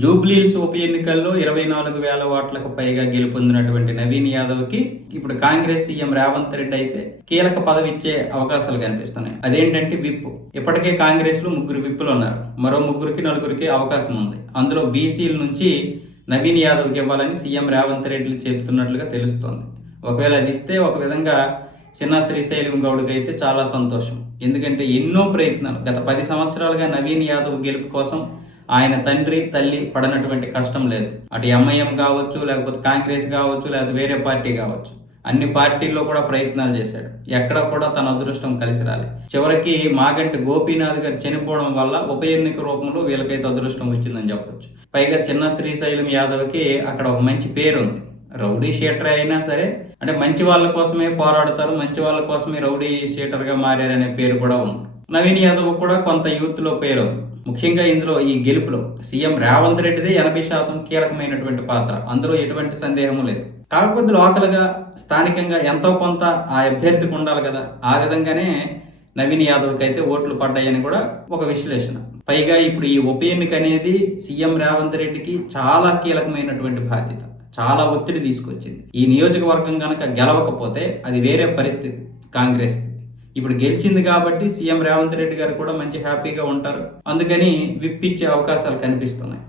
జూబ్లీల్స్ ఉప ఎన్నికల్లో ఇరవై నాలుగు వేల ఓట్లకు పైగా గెలుపొందినటువంటి నవీన్ యాదవ్కి ఇప్పుడు కాంగ్రెస్ సీఎం రేవంత్ రెడ్డి అయితే కీలక పదవి ఇచ్చే అవకాశాలు కనిపిస్తున్నాయి. అదేంటంటే విప్ ఇప్పటికే కాంగ్రెస్లో ముగ్గురు విప్పులు ఉన్నారు మరో ముగ్గురికి నలుగురికి అవకాశం ఉంది. అందులో బీసీల నుంచి నవీన్ యాదవ్కి ఇవ్వాలని సీఎం రేవంత్ రెడ్డి చెబుతున్నట్లుగా తెలుస్తోంది. ఒకవేళ అది ఇస్తే ఒక విధంగా చిన్న శ్రీశైలం గౌడ్కి అయితే చాలా సంతోషం. ఎందుకంటే ఎన్నో ప్రయత్నాలు. గత పది సంవత్సరాలుగా నవీన్ యాదవ్ గెలుపు కోసం ఆయన తండ్రి తల్లి పడనటువంటి కష్టం లేదు. అటు ఎంఐఎం కావచ్చు లేకపోతే కాంగ్రెస్ కావచ్చు లేకపోతే వేరే పార్టీ కావచ్చు. అన్ని పార్టీల్లో కూడా ప్రయత్నాలు చేశాడు. ఎక్కడ కూడా తన అదృష్టం కలిసి రాలే. చివరికి మాగంటి గోపీనాథ్ గారు చనిపోవడం వల్ల ఉప ఎన్నిక రూపంలో వీళ్ళకైతే అదృష్టం వచ్చిందని చెప్పొచ్చు. పైగా చిన్న శ్రీశైలం యాదవ్కి అక్కడ ఒక మంచి పేరు ఉంది రౌడీ షీటర్ అయినా సరే అంటే మంచి వాళ్ళ కోసమే పోరాడతారు మంచి వాళ్ళ కోసమే రౌడీ షీటర్గా మారారనే పేరు కూడా ఉంది. నవీన్ యాదవ్ కూడా కొంత యూత్లో పేరు. ముఖ్యంగా ఇందులో ఈ గెలుపులో సీఎం రేవంత్ రెడ్డిదే ఎనభై శాతం కీలకమైనటువంటి పాత్ర. అందులో ఎటువంటి సందేహము లేదు. కాకపోతే లోకల్గా స్థానికంగా ఎంతో కొంత ఆ అభ్యర్థికి ఉండాలి కదా. ఆ విధంగానే నవీన్ యాదవ్కి అయితే ఓట్లు పడ్డాయని కూడా ఒక విశ్లేషణ. పైగా ఇప్పుడు ఈ ఉప ఎన్నిక అనేది సీఎం రేవంత్ రెడ్డికి చాలా కీలకమైనటువంటి బాధ్యత. చాలా ఒత్తిడి తీసుకొచ్చింది. ఈ నియోజకవర్గం కనుక గెలవకపోతే అది వేరే పరిస్థితి కాంగ్రెస్ ఇప్పుడు గెలిచింది కాబట్టి సీఎం రేవంత్ రెడ్డి గారు కూడా మంచి హ్యాపీగా ఉంటారు. అందుకని విప్ ఇచ్చే అవకాశాలు కనిపిస్తున్నాయి.